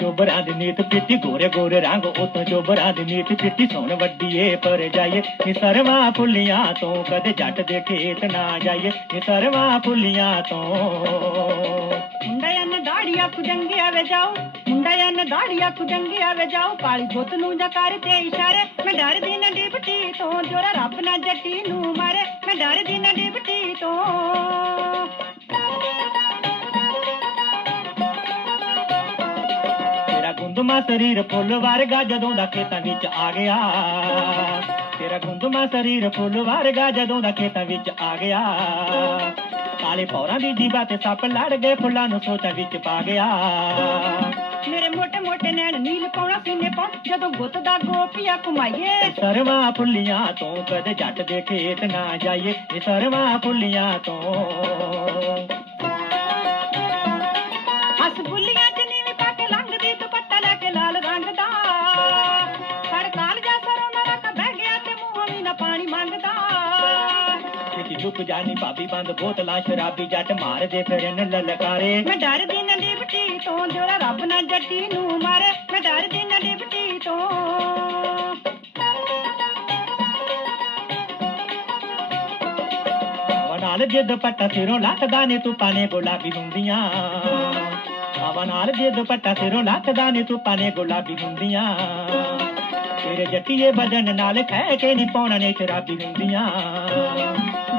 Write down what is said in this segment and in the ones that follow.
ਚੋਬਰਾਂ ਦੀ ਨੀਤ ਪੀਤੀ। ਗੋਰੇ ਗੋਰੇ ਰੰਗ, ਉਤੋਂ ਚੋਬਰਾਂ ਦੀ ਨੀਤ ਪੀਤੀ। ਸੋਨ ਵੱਡੀਏ, ਪਰ ਜਾਈਏ, ਨੀ ਸਰਵਾ ਫੁੱਲੀਆਂ ਤੋਂ ਕਦੇ ਜੱਟ ਦੇ ਖੇਤ ਨਾ ਜਾਈਏ। ਨੀ ਸਰਵਾ ਫੁੱਲੀਆਂ ਤੋਂ। ਮੁੰਡਾ ਐਨ ਦਾੜੀ ਅੱਖ ਵੇ ਜਾਓ, ਮੁੰਡਾ ਐਨ ਦਾੜੀ ਅੱਖ ਜੰਗਿਆ ਵੇ ਜਾਓ। ਕਾਲੀ ਗੁੱਤ ਨੂੰ ਜਾ ਕਰਦੇ ਇਸ਼ਾਰੇ, ਮੈਂ ਡਰਦੀ ਨਾ ਡਿਪਟੀ ਤੋਂ। ਜੋਰਾ ਰੱਬ ਨਾ ਜੱਟੀ ਨੂੰ ਮਾਰੇ, ਮੈਂ ਡਰਦੀ ਨਾ ਡਿਪਟੀ ਤੋਂ। ਗੁੰਦਮਾ ਸਰੀਰ ਫੁੱਲ ਵਰਗਾ ਜਦੋਂ ਦਾ ਖੇਤਾਂ ਵਿੱਚ ਆ ਗਿਆ। ਤੇਰਾ ਗੁੰਦਮਾ ਸਰੀਰ ਫੁੱਲ ਵਰਗਾ ਜਦੋਂ ਦਾ ਖੇਤਾਂ ਵਿੱਚ ਆ ਗਿਆ। ਕਾਲੇ ਪੌਰਾਂ ਦੀ ਜੀਬਾ ਤੇ ਸੱਪ ਲੜ ਗਏ ਫੁੱਲਾਂ ਨੂੰ ਸੋਚਾਂ ਵਿੱਚ ਪਾ ਗਿਆ। ਮੇਰੇ ਮੋਟੇ ਮੋਟੇ ਨੈਣ ਨੀਲ ਪਾਉਣਾ ਸੀਨੇ ਪਾ ਜਦੋਂ ਗੁੱਤ ਦਾ ਗੋਪੀਆ ਘੁਮਾਈਏ। ਸਰਵਾ ਫੁੱਲੀਆਂ ਤੋਂ ਕਦੇ ਜੱਟ ਦੇ ਖੇਤ ਨਾ ਜਾਈਏ ਸਰਵਾ ਫੁੱਲੀਆਂ ਤੋਂ। ਲੁਕ ਜਾਣੀ ਭਾਬੀ ਬੰਦ ਬੋਤਲਾਂ ਸ਼ਰਾਬੀ ਜੱਟ ਮਾਰਦੇ ਫਿਰਨ ਲਲਕਾਰੇ। ਮੈਂ ਡਰਦੀ ਨਾ ਡਿਪਟੀ ਤੋਂ ਜਿਹੜਾ ਰੱਬ ਨਾ ਜੱਟੀ ਨੂੰ ਮਾਰੇ। ਮੈਂ ਡਰਦੀ ਨਾ ਡਿਪਟੀ ਤੋਂ। ਨਾਲ ਜੇ ਦੁਪੱਟਾ ਸਿਰੋਂ ਲੱਥਦਾ ਨੇ ਤੂੰ ਪਾਣੇ ਗੁਲਾਬੀ ਹੁੰਦੀਆਂ। ਹਵਾ ਨਾਲ ਜੇ ਦੁਪੱਟਾ ਸਿਰੋਂ ਲੱਥਦਾ ਨੇ ਤੂੰ ਪਾਣੇ ਗੁਲਾਬੀ ਹੁੰਦੀਆਂ। ਤੇਰੇ ਜੱਟੀਏ ਬਦਨ ਨਾਲ ਕਹਿ ਕੇ ਨਹੀਂ ਪਾਉਣਾ ਨੇ ਸ਼ਰਾਬੀ ਹੁੰਦੀਆਂ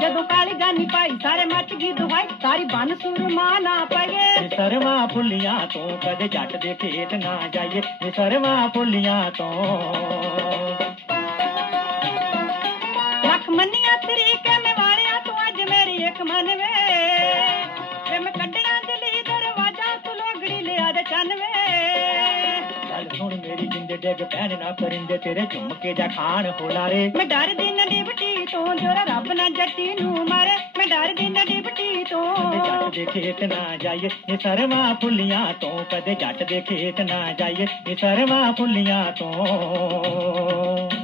ਜਦੋਂ ਕਾਲੀ ਗਾਨੀ ਪਾਈ ਸਾਰੇ ਮੱਚ ਗਈ ਦੁਹਾਈ ਸਾਰੀ ਬਨ ਸੁਰਮਾ ਨਾ ਪਏ ਨੀ ਸਰਵਾ ਫੁੱਲੀਆਂ ਤੋਂ ਕਦੇ ਜੱਟ ਦੇ ਖੇਤ ਨਾ ਜਾਈਏ ਨੀ ਸਰਵਾ ਫੁੱਲੀਆਂ ਤੋਂ। ਲੱਖ ਮੰਨੀਆਂ ਤਰੀਕੇ ਮੈਂ ਵਾਲਿਆ ਤੂੰ ਅੱਜ ਮੇਰੀ ਇੱਕ ਮਨ ਵੇ ਮੇਰੀ ਜਿੰਦੇ ਡਿੱਗ ਪੈਣ ਨਾ ਪਰਿੰਦੇ ਤੇਰੇ ਝੁੰਮ ਕੇ ਜਾ ਖਾਣ ਹੋਲਾਰੇ। ਮੈਂ ਡਰਦੀ ਨਾ ਡਿਪਟੀ ਤੋਂ ਜੋਰਾ ਰੱਬ ਨਾ ਜੱਟੀ ਨੂੰ ਮਾਰੇ। ਮੈਂ ਡਰਦੀ ਨਾ ਡਿਪਟੀ ਤੋਂ। ਕਦੇ ਜੱਟ ਦੇ ਖੇਤ ਨਾ ਜਾਈਏ ਨੀ ਸਰਵਾ ਫੁੱਲੀਆਂ ਤੋਂ। ਕਦੇ ਜੱਟ ਦੇ ਖੇਤ ਨਾ ਜਾਈਏ ਨੀ ਸਰਵਾ ਫੁੱਲੀਆਂ ਤੋਂ।